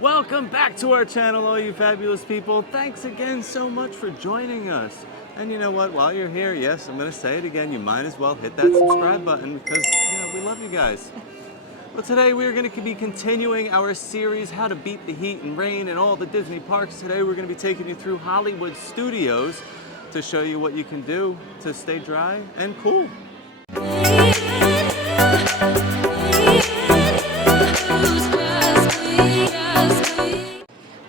Welcome back to our channel, all you fabulous people. Thanks again so much for joining us. And you know what, while you're here, yes, I'm gonna say it again, you might as well hit that subscribe button because, we love you guys. Well, today we're gonna be continuing our series, How to Beat the Heat and Rain in all the Disney parks. Today we're gonna be taking you through Hollywood Studios to show you what you can do to stay dry and cool.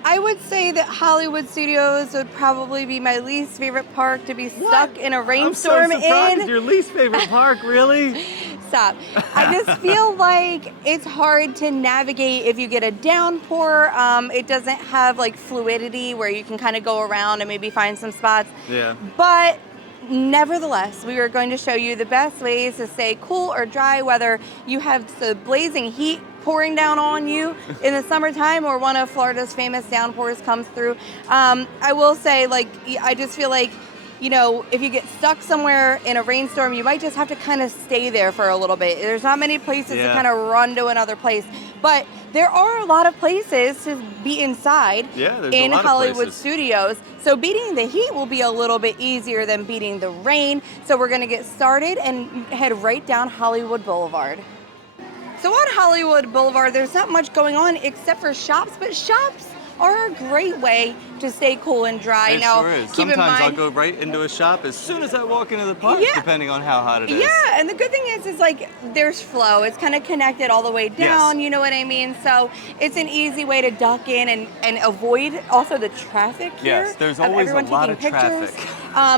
I would say that Hollywood Studios would probably be my least favorite park to be stuck in a rainstorm I'm so surprised. in. Your least favorite park, really? Stop. I just feel like it's hard to navigate if you get a downpour. It doesn't have like fluidity where you can kind of go around and maybe find some spots. Yeah. But nevertheless, we are going to show you the best ways to stay cool or dry, whether you have the blazing heat pouring down on you in the summertime or one of Florida's famous downpours comes through. I will say, I just feel like, if you get stuck somewhere in a rainstorm, you might just have to kind of stay there for a little bit. There's not many places to kind of run to another place, but there are a lot of places to be inside in Hollywood Studios. So beating the heat will be a little bit easier than beating the rain. So we're gonna get started and head right down Hollywood Boulevard. So on Hollywood Boulevard, there's not much going on except for shops, but shops are a great way to stay cool and dry. It now, sure is. Keep in Sometimes mind, I'll go right into a shop as soon as I walk into the park, depending on how hot it is. Yeah, and the good thing is like there's flow. It's kind of connected all the way down, you know what I mean? So it's an easy way to duck in and avoid also the traffic here. Yes, there's always a lot of traffic.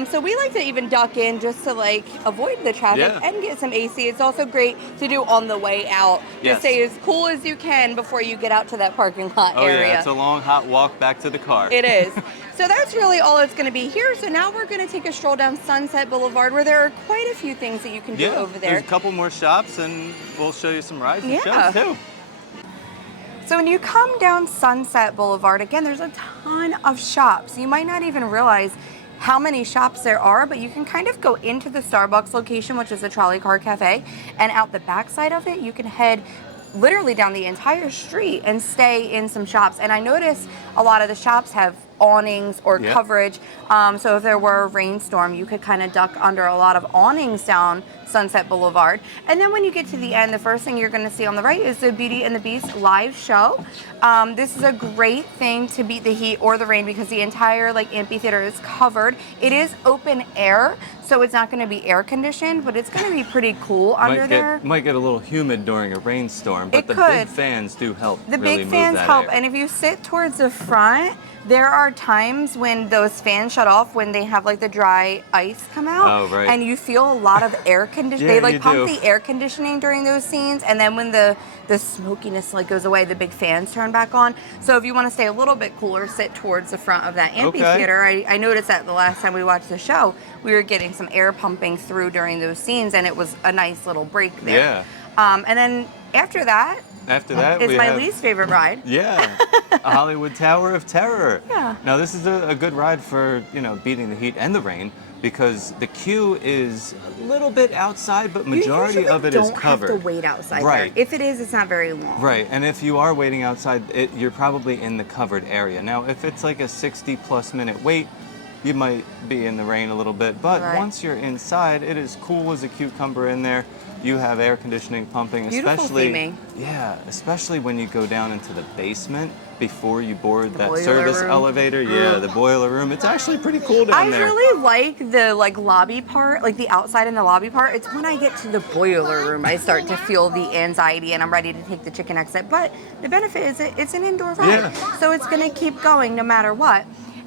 So we like to even duck in just to avoid the traffic and get some AC. It's also great to do on the way out to stay as cool as you can before you get out to that parking lot area. Yeah, it's a long hot walk back to the car. It is. So that's really all it's going to be here. So now we're going to take a stroll down Sunset Boulevard where there are quite a few things that you can do over there. There's a couple more shops and we'll show you some rides and shows too. So when you come down Sunset Boulevard, again, there's a ton of shops. You might not even realize how many shops there are, but you can kind of go into the Starbucks location, which is the Trolley Car Cafe, and out the back side of it, you can head literally down the entire street and stay in some shops. And I noticed a lot of the shops have awnings or coverage. So if there were a rainstorm, you could kind of duck under a lot of awnings down Sunset Boulevard. And then when you get to the end, the first thing you're going to see on the right is the Beauty and the Beast live show. This is a great thing to beat the heat or the rain because the entire amphitheater is covered. It is open air, so it's not going to be air conditioned, but it's going to be pretty cool under there. Might get a little humid during a rainstorm, but the big fans do help. The big fans help, and if you sit towards the front, there are times when those fans shut off when they have the dry ice come out, and you feel a lot of air conditioning. They pump the air conditioning during those scenes, and then when the smokiness goes away, the big fans turn back on. So if you want to stay a little bit cooler, sit towards the front of that amphitheater. I noticed that the last time we watched the show, we were getting some air pumping through during those scenes, and it was a nice little break there. And then after that is my least favorite ride. A Hollywood Tower of Terror. Now this is a good ride for beating the heat and the rain because the queue is a little bit outside, but majority of it is covered. You don't have to wait outside there. If it is, it's not very long. Right, and if you are waiting outside, you're probably in the covered area. Now if it's like a 60+ minute wait, you might be in the rain a little bit, but once you're inside, it is cool as a cucumber in there. You have air conditioning pumping, especially when you go down into the basement before you board that service elevator. The boiler room. It's actually pretty cool down there. I really like the lobby part, the outside and the lobby part. It's when I get to the boiler room I start to feel the anxiety and I'm ready to take the chicken exit. But the benefit is it's an indoor ride, so it's going to keep going no matter what.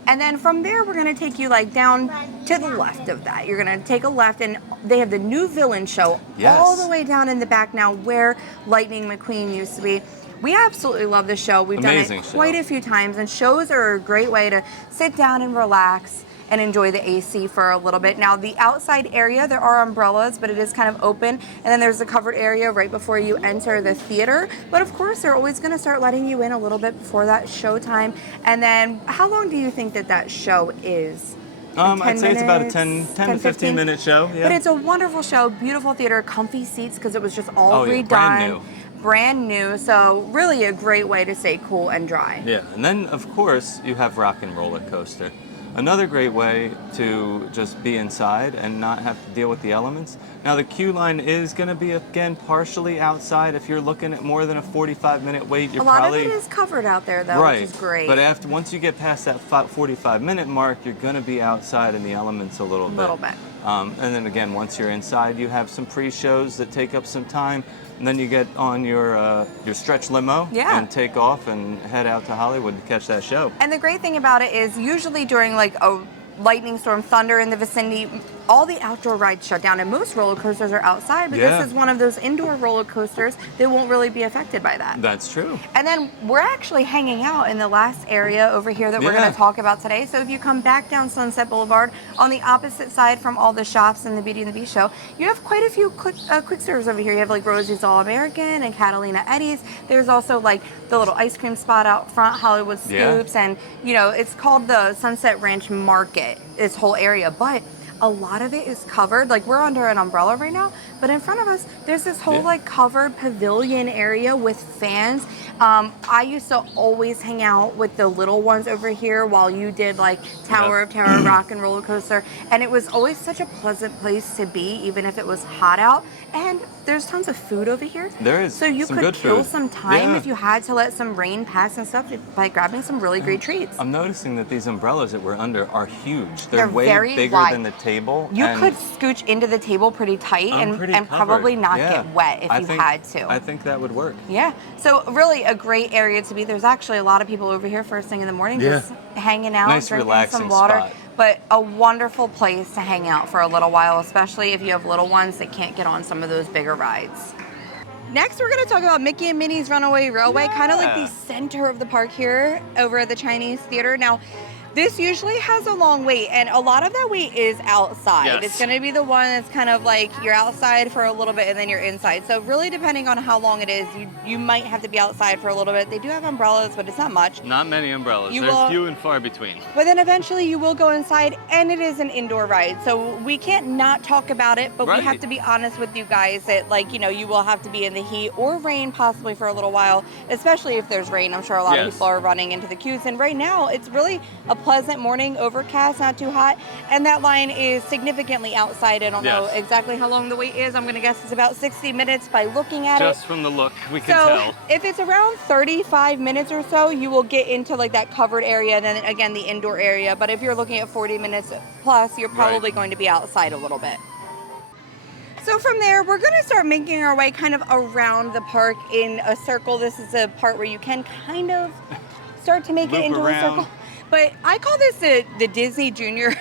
And then from there, we're going to take you down to the left of that. You're going to take a left, and they have the new villain show all the way down in the back now where Lightning McQueen used to be. We absolutely love the show. We've done it quite a few times, and shows are a great way to sit down and relax and enjoy the AC for a little bit. Now the outside area, there are umbrellas, but it is kind of open. And then there's the covered area right before you enter the theater. But of course, they're always gonna start letting you in a little bit before that show time. And then how long do you think that show is? I'd say it's about a 10 to 15 minute show. But it's a wonderful show, beautiful theater, comfy seats because it was just all redone. brand new, so really a great way to stay cool and dry. Yeah, and then of course you have Rock and Roller Coaster. Another great way to just be inside and not have to deal with the elements. Now the queue line is going to be again partially outside. If you're looking at more than a 45-minute wait, you're probably... A lot of it is covered out there though, right, which is great. But once you get past that 45-minute mark, you're going to be outside in the elements a little bit. And then again, once you're inside, you have some pre-shows that take up some time. And then you get on your stretch limo and take off and head out to Hollywood to catch that show. And the great thing about it is usually during like a lightning storm, thunder in the vicinity, all the outdoor rides shut down, and most roller coasters are outside, but this is one of those indoor roller coasters that won't really be affected by that. That's true. And then we're actually hanging out in the last area over here that we're going to talk about today. So if you come back down Sunset Boulevard on the opposite side from all the shops and the Beauty and the Beast show, you have quite a few quick serves over here. You have like Rosie's All-American and Catalina Eddie's. There's also like the little ice cream spot out front, Hollywood Scoops, and you know, it's called the Sunset Ranch Market, this whole area, but a lot of it is covered. Like we're under an umbrella right now, but in front of us, there's this whole like covered pavilion area with fans. I used to always hang out with the little ones over here while you did like Tower of Terror, Rock and Roller Coaster. And it was always such a pleasant place to be, even if it was hot out. And there's tons of food over here. There is. So you could kill some time if you had to let some rain pass and stuff by grabbing some really great treats. I'm noticing that these umbrellas that we're under are huge. They're way very bigger wide. than the table. You could scooch into the table pretty tight and probably not get wet if you had to. I think that would work. Yeah. So really a great area to be. There's actually a lot of people over here first thing in the morning just hanging out, drinking some water. Spot. But a wonderful place to hang out for a little while, especially if you have little ones that can't get on some of those bigger rides. Next, we're going to talk about Mickey and Minnie's Runaway Railway, kind of like the center of the park here over at the Chinese Theater. Now, this usually has a long wait, and a lot of that wait is outside. Yes. It's going to be the one that's kind of like you're outside for a little bit and then you're inside. So really depending on how long it is, you might have to be outside for a little bit. They do have umbrellas, but it's not much. Not many umbrellas. They're few and far between. But then eventually you will go inside, and it is an indoor ride. So we can't not talk about it, but we have to be honest with you guys that, like, you know, you will have to be in the heat or rain possibly for a little while, especially if there's rain. I'm sure a lot of people are running into the queues. And right now, it's really a pleasant morning, overcast, not too hot, and that line is significantly outside. I don't know exactly how long the wait is. I'm going to guess it's about 60 minutes by looking at it. Just from the look, we can tell. If it's around 35 minutes or so, you will get into like that covered area and then again the indoor area. But if you're looking at 40 minutes plus, you're probably going to be outside a little bit. So from there, we're going to start making our way kind of around the park in a circle. This is a part where you can kind of start to make it into a circle. But I call this the Disney Junior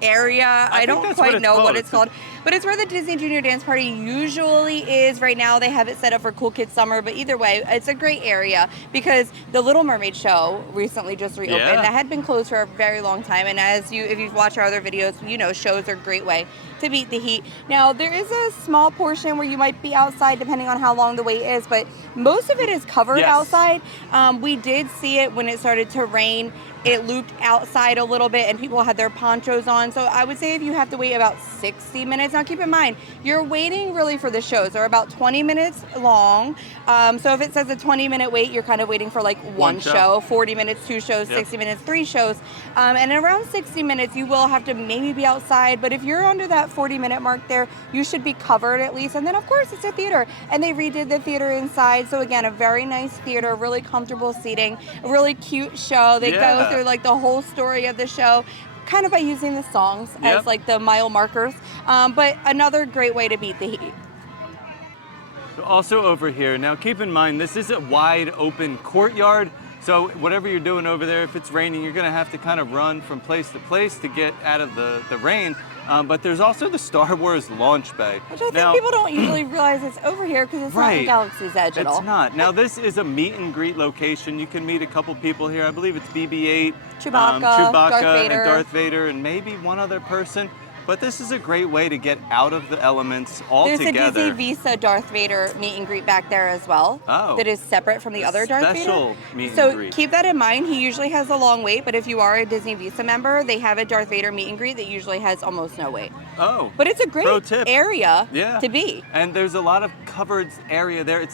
area. I don't quite know what it's called. But it's where the Disney Junior Dance Party usually is. Right now they have it set up for Cool Kids Summer, but either way, it's a great area because the Little Mermaid show recently just reopened. That had been closed for a very long time, and if you've watched our other videos, you know shows are a great way to beat the heat. Now, there is a small portion where you might be outside depending on how long the wait is, but most of it is covered outside. We did see it when it started to rain. It looped outside a little bit and people had their ponchos on. So I would say if you have to wait about 60 minutes, now keep in mind, you're waiting really for the shows. They're about 20 minutes long. So if it says a 20-minute wait, you're kind of waiting for like one show, 40 minutes, 2 shows, 60 minutes, 3 shows. And around 60 minutes, you will have to maybe be outside. But if you're under that 40-minute mark there, you should be covered at least. And then of course it's a theater and they redid the theater inside. So again, a very nice theater, really comfortable seating, a really cute show. They go through like the whole story of the show kind of by using the songs as like the mile markers, but another great way to beat the heat. So also over here, now keep in mind this is a wide open courtyard, so whatever you're doing over there, if it's raining, you're going to have to kind of run from place to place to get out of the rain. But there's also the Star Wars launch bay. Which I think people don't usually realize it's over here because it's not in Galaxy's Edge at all. It's not. Now this is a meet and greet location. You can meet a couple people here. I believe it's BB-8, Chewbacca, and Darth Vader, and maybe one other person. but this is a great way to get out of the elements There's altogether. a Disney Visa Darth Vader meet and greet back there as well. Oh. That is separate from the other Darth Vader. Special meet and So greet. keep that in mind. He usually has a long wait, but if you are a Disney Visa member, they have a Darth Vader meet and greet that usually has almost no wait. Oh. But it's a Pro great tip. area Yeah. to be. And there's a lot of covered area there.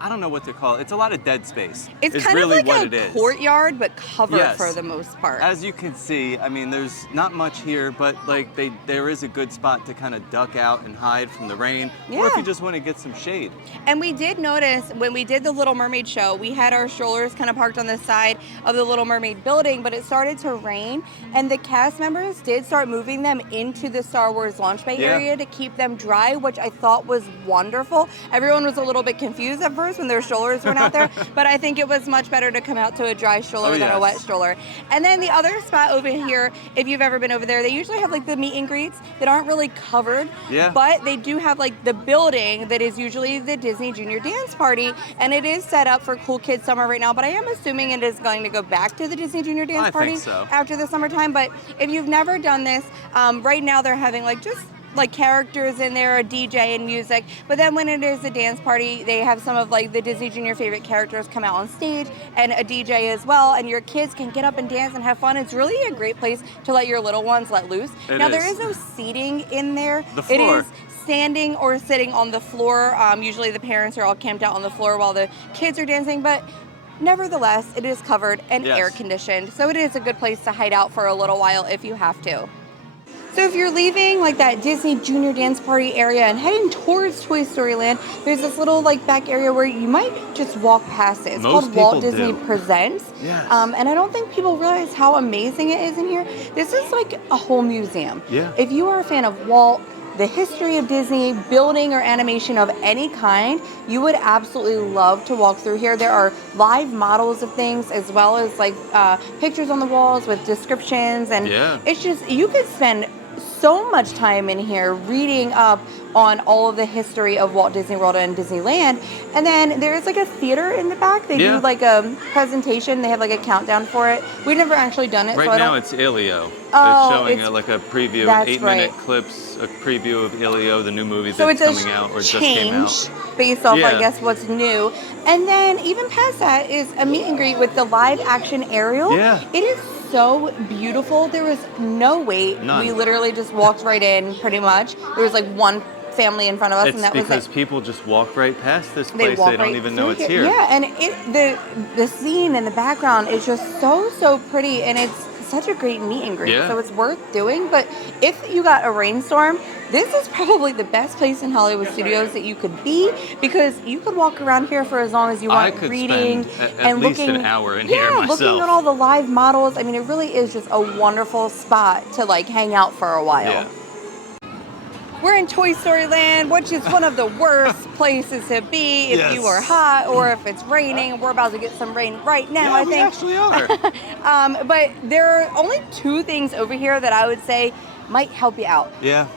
I don't know what to call it. It's a lot of dead space. It's kind really of what like it a is. courtyard, but covered Yes. for the most part. As you can see, I mean, there's not much here, but like there is a good spot to kind of duck out and hide from the rain, or if Yeah. you just want to get some shade. And we did notice when we did the Little Mermaid show, we had our strollers kind of parked on the side of the Little Mermaid building, but it started to rain, and the cast members did start moving them into the Star Wars Launch Bay area to keep them dry, which I thought was wonderful. Everyone was a little bit confused at first when their strollers went out there, but I think it was much better to come out to a dry stroller than a wet stroller. And then the other spot over here, if you've ever been over there, they usually have like the meet and greets that aren't really covered, but they do have like the building that is usually the Disney Junior Dance Party, and it is set up for Cool Kids Summer right now, but I am assuming it is going to go back to the Disney Junior Dance Party after the summertime. But if you've never done this, right now they're having like just like characters in there, a DJ and music, but then when it is a dance party, they have some of like the Disney Junior favorite characters come out on stage and a DJ as well, and your kids can get up and dance and have fun. It's really a great place to let your little ones let loose. There is no seating in there. The floor. It is standing or sitting on the floor. Usually the parents are all camped out on the floor while the kids are dancing, but nevertheless, it is covered and air conditioned, so it is a good place to hide out for a little while if you have to. So if you're leaving like that Disney Junior Dance Party area and heading towards Toy Story Land, there's this little like back area where you might just walk past it. It's called Walt Disney Presents. Yes. And I don't think people realize how amazing it is in here. This is like a whole museum. Yeah. If you are a fan of Walt, the history of Disney, building or animation of any kind, you would absolutely love to walk through here. There are live models of things as well as like pictures on the walls with descriptions, and it's just, you could spend so much time in here reading up on all of the history of Walt Disney World and Disneyland. And then there's like a theater in the back. They do like a presentation. They have like a countdown for it. We've never actually done it. Right now it's Ilio. Oh, it's showing like a preview, 8-minute clips, a preview of Ilio, the new movie that's coming out or just came out. Based off, I guess, what's new. And then even past that is a meet and greet with the live action Ariel. Yeah. It is so beautiful. There was no wait. None. We literally just walked right in, pretty much. There was like one family in front of us, and that was it. It's because people just walk right past this place. They don't even know it's here. Yeah, and the scene in the background is just so pretty, and it's such a great meet and greet. So it's worth doing. But if you got a rainstorm, this is probably the best place in Hollywood Studios that you could be, because you could walk around here for as long as you want, reading and least looking an hour in here myself. Looking at all the live models. I mean, it really is just a wonderful spot to like hang out for a while. Yeah. We're in Toy Story Land, which is one of the worst places to be if you are hot or if it's raining. We're about to get some rain right now, I think. We actually are. But there are only two things over here that I would say might help you out. Yeah.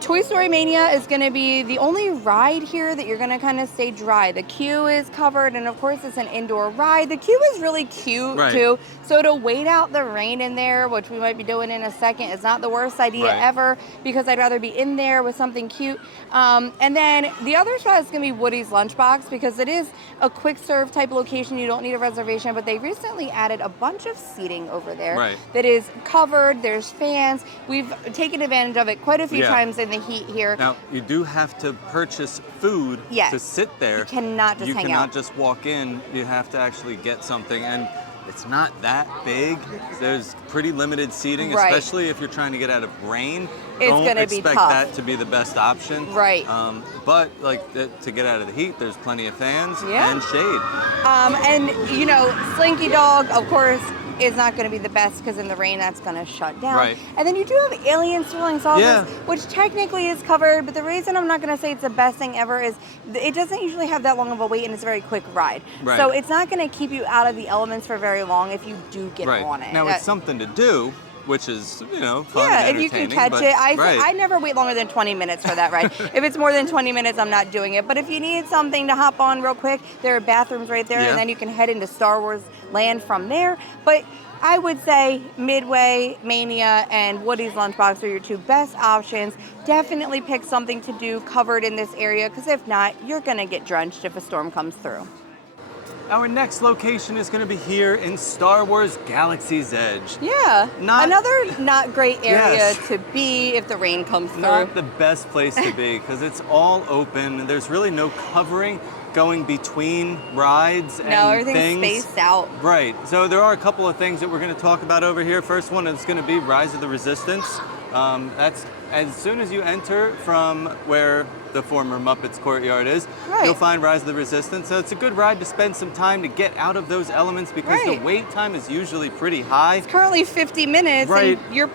Toy Story Mania is going to be the only ride here that you're going to kind of stay dry. The queue is covered, and of course it's an indoor ride. The queue is really cute too, so to wait out the rain in there, which we might be doing in a second, is not the worst idea ever, because I'd rather be in there with something cute. And then the other spot is going to be Woody's Lunchbox, because it is a quick serve type location. You don't need a reservation, but they recently added a bunch of seating over there that is covered. There's fans. We've taken advantage of it quite a few times in the heat here. Now, you do have to purchase food to sit there. You cannot just hang out. You cannot just walk in. You have to actually get something, and it's not that big. There's pretty limited seating, especially if you're trying to get out of rain. It's going to be tough. Don't expect that to be the best option. Right. But like to get out of the heat, there's plenty of fans and shade. And you know, Slinky Dog, of course, is not going to be the best, because in the rain that's going to shut down. And then you do have Alien Swirling Saucers, which technically is covered, but the reason I'm not going to say it's the best thing ever is it doesn't usually have that long of a wait, and it's a very quick ride. So it's not going to keep you out of the elements for very long if you do get on it. Now it's something to do, which is, you know, fun Yeah, and if you can entertaining, catch but- it. right. I never wait longer than 20 minutes for that ride. If it's more than 20 minutes, I'm not doing it. But if you need something to hop on real quick, there are bathrooms right there, Yeah. and then you can head into Star Wars Land from there. But I would say Midway, Mania, and Woody's Lunchbox are your two best options. Definitely pick something to do covered in this area, because if not, you're going to get drenched if a storm comes through. Our next location is going to be here in Star Wars Galaxy's Edge. Yeah, another not great area Yes. to be if the rain comes through. Not the best place to be because it's all open and there's really no covering going between rides and No, everything's things. spaced out. Right. So there are a couple of things that we're going to talk about over here. First one is going to be Rise of the Resistance. That's as soon as you enter from where the former Muppets Courtyard is, Right. you'll find Rise of the Resistance. So it's a good ride to spend some time to get out of those elements because Right. the wait time is usually pretty high. It's currently 50 minutes, Right. and you're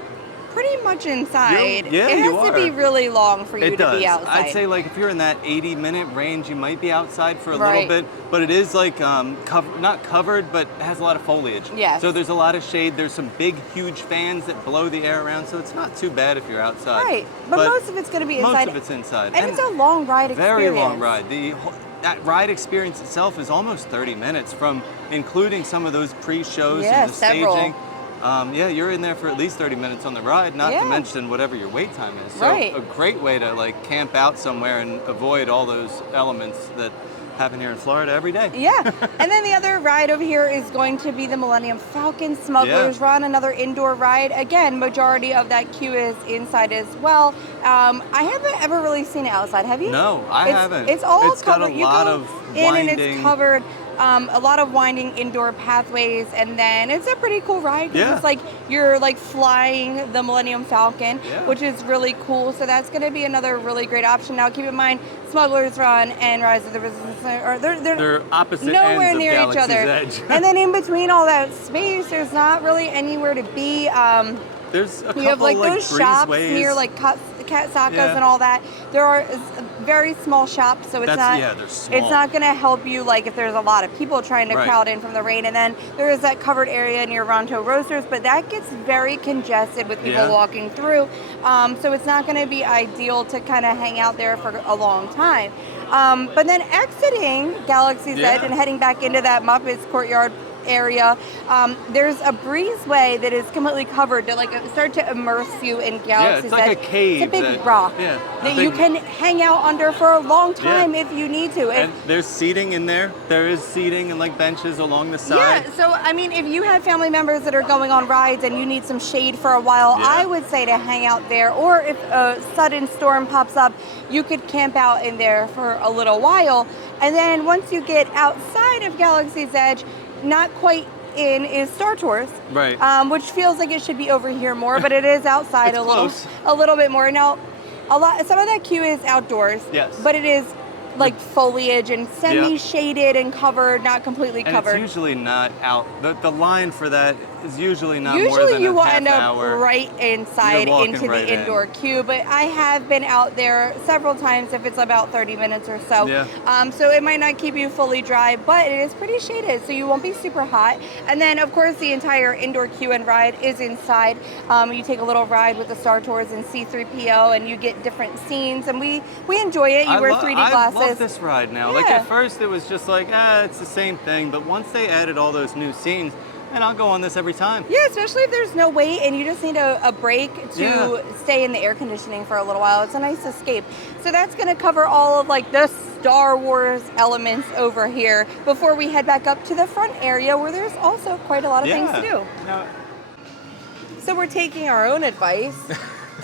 pretty much inside. Yeah, it has you to are. be really long for you It to does. be outside. I'd say like if you're in that 80-minute range, you might be outside for a Right. little bit, but it is like not covered, but it has a lot of foliage. Yes. So there's a lot of shade. There's some big, huge fans that blow the air around, so it's not too bad if you're outside. Right, but most of it's going to be inside. Most of it's inside. And it's a long ride experience. Very long ride. That ride experience itself is almost 30 minutes from including some of those pre-shows Yeah, and the several. staging. Yeah, you're in there for at least 30 minutes on the ride, not Yeah. to mention whatever your wait time is. So Right. a great way to like camp out somewhere and avoid all those elements that happen here in Florida every day. Yeah, and then the other ride over here is going to be the Millennium Falcon Smugglers Run, another indoor ride. Again, majority of that queue is inside as well. I haven't ever really seen it outside. Have you? No, I haven't. It's all It's got covered. a You lot go of in and winding. it's covered. A lot of winding indoor pathways, and then it's a pretty cool ride. 'Cause Yeah. It's like you're like flying the Millennium Falcon, Yeah. which is really cool. So that's going to be another really great option. Now, keep in mind, Smugglers Run and Rise of the Resistance are They're opposite nowhere ends near of each Galaxy's other. Edge. And then in between all that space, there's not really anywhere to be. There's a couple You have like those shops breezeways. near like Katsakas Yeah. and all that. There are very small shops, so it's They're small. it's not going to help you like if there's a lot of people trying to Right. crowd in from the rain. And then there is that covered area near Ronto Roasters, but that gets very congested with people Yeah. walking through. So it's not going to be ideal to kind of hang out there for a long time. But then exiting Galaxy's Yeah. Edge and heading back into that Muppets Courtyard area, there's a breezeway that is completely covered to like start to immerse you in Galaxy's it's like a Edge. cave It's a big that- rock yeah, a that you big- can hang out under for a long time Yeah. if you need to. And there's seating in there. There is seating and like benches along the Yeah, side. so I mean, if you have family members that are going on rides and you need some shade for a while, Yeah. I would say to hang out there. Or if a sudden storm pops up, you could camp out in there for a little while. And then once you get outside of Galaxy's Edge, not quite in is Star Tours, Right. which feels like it should be over here more, but it is outside It's close. a little bit more. Now, some of that queue is outdoors, Yes. but it is like foliage and semi-shaded and covered, not completely And covered. it's usually not out. The line for that is usually not more Usually than you a will half end up hour. right inside You're walking into right the in. indoor queue, but I have been out there several times if it's about 30 minutes or so. Yeah. So it might not keep you fully dry, but it is pretty shaded, so you won't be super hot. And then, of course, the entire indoor queue and ride is inside. You take a little ride with the Star Tours and C-3PO, and you get different scenes, and we enjoy it. You wear 3D glasses. I love this ride now. Like Yeah. at first it was just like, it's the same thing. But once they added all those new scenes, and I'll go on this every time. Yeah, especially if there's no wait and you just need a break to stay in the air conditioning for a little while. It's a nice escape. So that's going to cover all of like the Star Wars elements over here before we head back up to the front area where there's also quite a lot of things to do. Now, So we're taking our own advice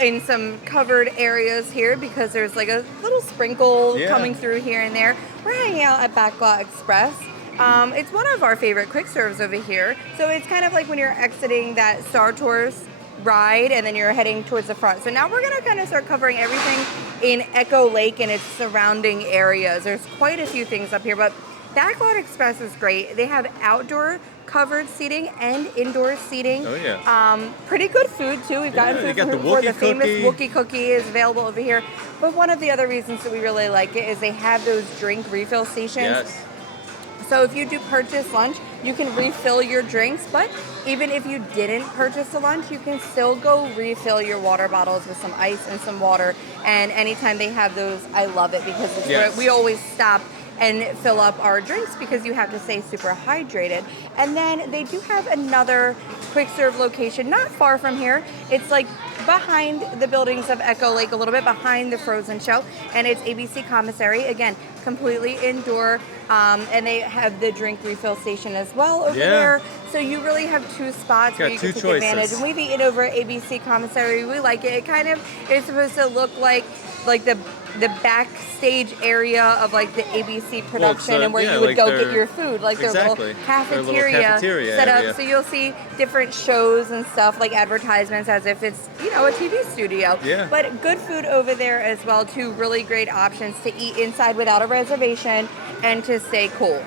in some covered areas here because there's like a little sprinkle coming through here and there. We're hanging out at Backlot Express. It's one of our favorite quick serves over here. So it's kind of like when you're exiting that Star Tours ride and then you're heading towards the front. So now we're going to kind of start covering everything in Echo Lake and its surrounding areas. There's quite a few things up here, but Backlot Express is great. They have outdoor covered seating and indoor seating. Oh, yeah. Pretty good food too. We've gotten they food got the for the Wookiee famous cookie. Wookiee cookie is available over here. But one of the other reasons that we really like it is they have those drink refill stations. yes. So if you do purchase lunch, you can refill your drinks, but even if you didn't purchase the lunch, you can still go refill your water bottles with some ice and some water. And anytime they have those, I love it because it's Yes. we always stop and fill up our drinks because you have to stay super hydrated. And then they do have another quick serve location not far from here. It's like behind the buildings of Echo Lake, a little bit behind the Frozen show, and it's ABC Commissary. Again, completely indoor, and they have the drink refill station as well over there. So you really have two spots where you can take advantage. And we've eaten over at ABC Commissary. We like it. It kind of is supposed to look like the backstage area of like the ABC production, and where you would go get your food, like their little cafeteria set up. So you'll see different shows and stuff, like advertisements, as if it's, you know, a TV studio. Yeah. But good food over there as well. Two really great options to eat inside without a reservation and to stay cool.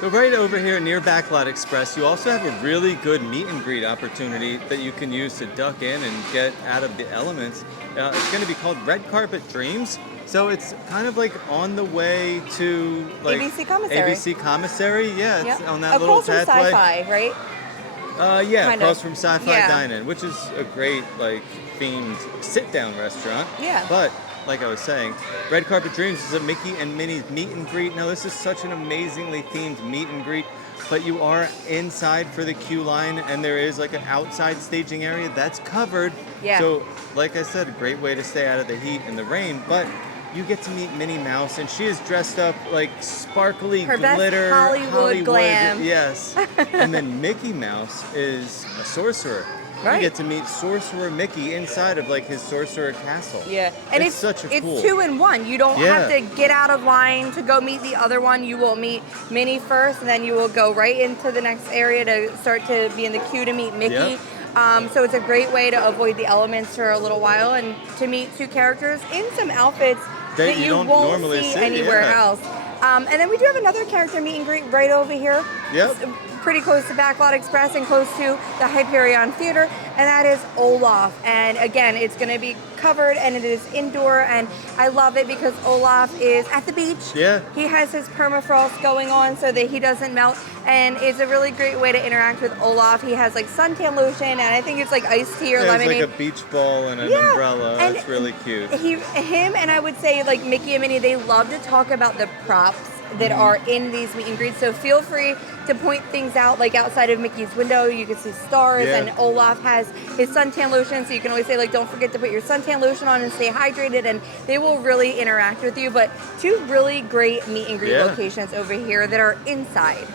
So right over here near Backlot Express, you also have a really good meet and greet opportunity that you can use to duck in and get out of the elements. It's going to be called Red Carpet Dreams. So it's kind of like on the way to like ABC Commissary. ABC Commissary, yeah, it's on that across little pathway. from Sci-Fi, right? Yeah, Kind across of. from Sci-Fi Dine-In, which is a great like themed sit-down restaurant. Yeah. But like I was saying, Red Carpet Dreams is a Mickey and Minnie's meet and greet. Now this is such an amazingly themed meet and greet, but you are inside for the queue line, and there is like an outside staging area that's covered. Yeah. So, like I said, a great way to stay out of the heat and the rain, but you get to meet Minnie Mouse, and she is dressed up like sparkly Her best glitter. Hollywood glam. Yes. And then Mickey Mouse is a sorcerer. Right. You get to meet Sorcerer Mickey inside of like his sorcerer castle. Yeah, and it's such a cool. It's 2 in 1. You don't have to get out of line to go meet the other one. You will meet Minnie first, and then you will go right into the next area to start to be in the queue to meet Mickey. Yep. So it's a great way to avoid the elements for a little while and to meet two characters in some outfits that you don't won't normally see see, anywhere else. And then we do have another character meet and greet right over here. Yep. Pretty close to Backlot Express and close to the Hyperion Theater, and that is Olaf. And again, it's going to be covered and it is indoor, and I love it because Olaf is at the beach. Yeah. He has his permafrost going on so that he doesn't melt, and it's a really great way to interact with Olaf. He has like suntan lotion, and I think it's like iced tea or lemonade. It's like a beach ball and an umbrella. And it's really cute. Him and I would say like Mickey and Minnie, they love to talk about the props that are in these meet and greets. So feel free to point things out, like outside of Mickey's window, you can see stars, and Olaf has his suntan lotion, so you can always say like, don't forget to put your suntan lotion on and stay hydrated, and they will really interact with you. But two really great meet and greet locations over here that are inside.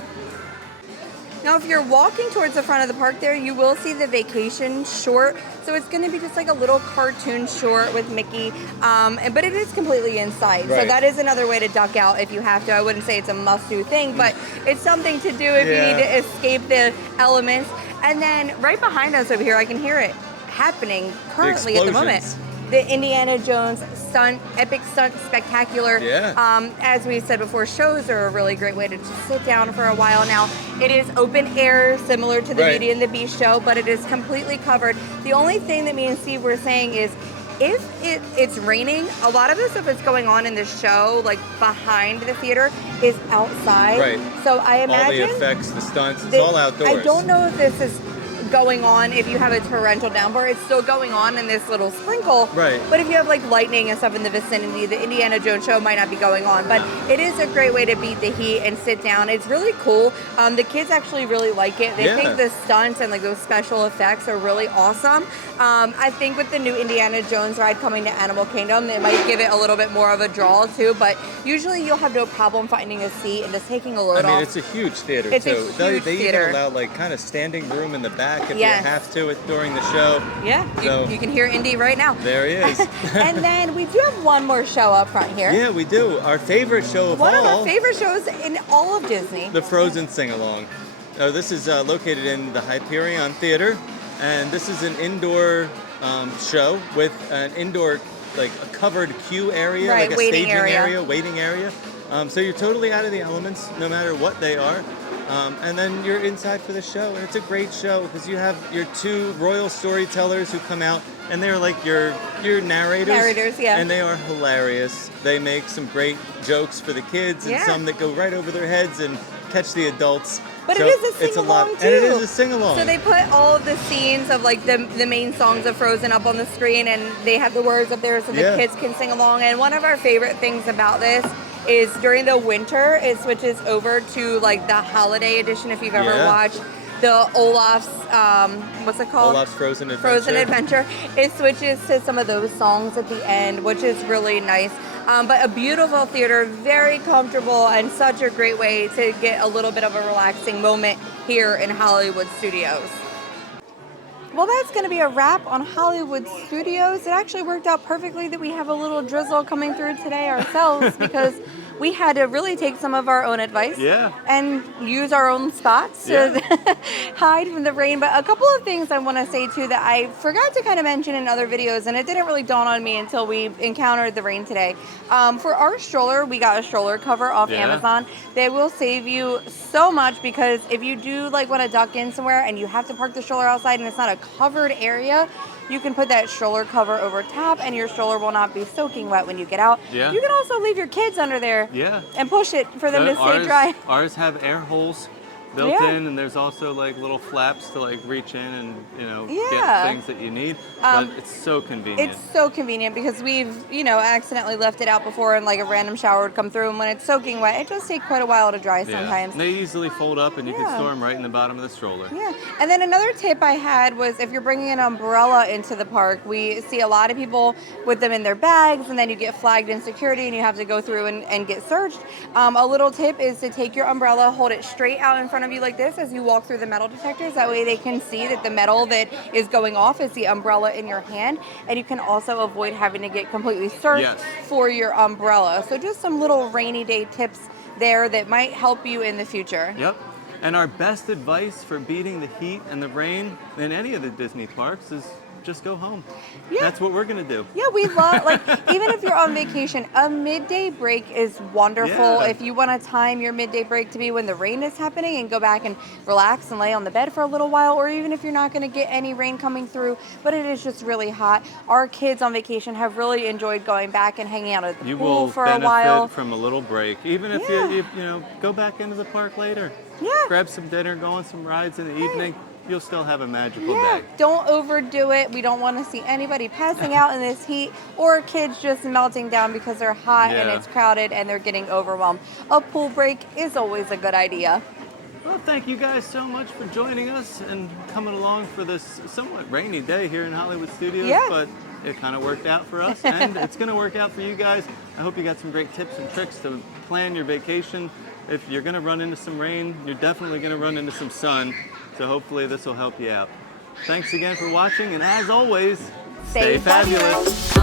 Now, if you're walking towards the front of the park there, you will see the vacation short. So it's going to be just like a little cartoon short with Mickey, but it is completely inside. Right. So that is another way to duck out if you have to. I wouldn't say it's a must-do thing, but it's something to do if you need to escape the elements. And then right behind us over here, I can hear it happening currently at the moment. The Indiana Jones epic stunt spectacular. As we said before, shows are a really great way to just sit down for a while. Now, it is open air, similar to the Beauty and the Beast show, but it is completely covered. The only thing that me and Steve were saying is, if it's raining, a lot of the stuff that's going on in the show, like behind the theater, is outside. Right. So I imagine all the effects, the stunts, it's all outdoors. I don't know if this is going on if you have a torrential downpour. It's still going on in this little sprinkle. Right. But if you have like lightning and stuff in the vicinity, the Indiana Jones show might not be going on. But it is a great way to beat the heat and sit down. It's really cool. The kids actually really like it. They think the stunts and like those special effects are really awesome. I think with the new Indiana Jones ride coming to Animal Kingdom, it might give it a little bit more of a draw too. But usually you'll have no problem finding a seat and just taking a load off. I mean, it's a huge theater it's too. A huge they theater. even allow like kind of standing room in the back if you have to during the show. Yeah, so, you can hear Indy right now. There he is. And then we do have one more show up front here. Yeah, we do. Our favorite show of all. One of our favorite shows in all of Disney. The Frozen Sing-Along. This is located in the Hyperion Theater, and this is an indoor show with an indoor, like a covered queue area, like a staging area, waiting area. So you're totally out of the elements, no matter what they are. And then you're inside for the show, and it's a great show because you have your two royal storytellers who come out, and they're like your narrators. Narrators, yeah. And they are hilarious. They make some great jokes for the kids, and some that go right over their heads and catch the adults. But so it is a sing-along, too. And it is a sing-along. So they put all of the scenes of like the main songs of Frozen up on the screen, and they have the words up there so the kids can sing along. And one of our favorite things about this is during the winter, it switches over to like the holiday edition. If you've ever watched the Olaf's, what's it called? Olaf's Frozen Adventure. Frozen Adventure. It switches to some of those songs at the end, which is really nice. But a beautiful theater, very comfortable, and such a great way to get a little bit of a relaxing moment here in Hollywood Studios. Well, that's going to be a wrap on Hollywood Studios. It actually worked out perfectly that we have a little drizzle coming through today ourselves because we had to really take some of our own advice and use our own spots to hide from the rain. But a couple of things I want to say, too, that I forgot to kind of mention in other videos, and it didn't really dawn on me until we encountered the rain today. For our stroller, we got a stroller cover off Amazon. They will save you so much because if you do like want to duck in somewhere and you have to park the stroller outside and it's not a covered area, you can put that stroller cover over top and your stroller will not be soaking wet when you get out. You can also leave your kids under there and push it for them to stay dry. Ours have air holes built in, and there's also like little flaps to like reach in and get things that you need. But it's so convenient. It's so convenient because we've accidentally left it out before and like a random shower would come through, and when it's soaking wet, it does take quite a while to dry sometimes. And they easily fold up, and you can store them right in the bottom of the stroller. And then another tip I had was if you're bringing an umbrella into the park, we see a lot of people with them in their bags, and then you get flagged in security and you have to go through and get searched. A little tip is to take your umbrella, hold it straight out in front of you like this as you walk through the metal detectors. That way they can see that the metal that is going off is the umbrella in your hand, and you can also avoid having to get completely searched for your umbrella. So just some little rainy day tips there that might help you in the future. And our best advice for beating the heat and the rain in any of the Disney parks is just go home. That's what we're gonna do. We love, like, even if you're on vacation, a midday break is wonderful. If you want to time your midday break to be when the rain is happening and go back and relax and lay on the bed for a little while, or even if you're not going to get any rain coming through, but it is just really hot. Our kids on vacation have really enjoyed going back and hanging out at the pool for a while. You will benefit from a little break, even if you go back into the park later. Grab some dinner, go on some rides in the evening. You'll still have a magical day. Don't overdo it. We don't want to see anybody passing out in this heat or kids just melting down because they're hot and it's crowded and they're getting overwhelmed. A pool break is always a good idea. Well, thank you guys so much for joining us and coming along for this somewhat rainy day here in Hollywood Studios, but it kind of worked out for us, and it's going to work out for you guys. I hope you got some great tips and tricks to plan your vacation. If you're going to run into some rain, you're definitely going to run into some sun. So hopefully this will help you out. Thanks again for watching, and as always, stay fabulous.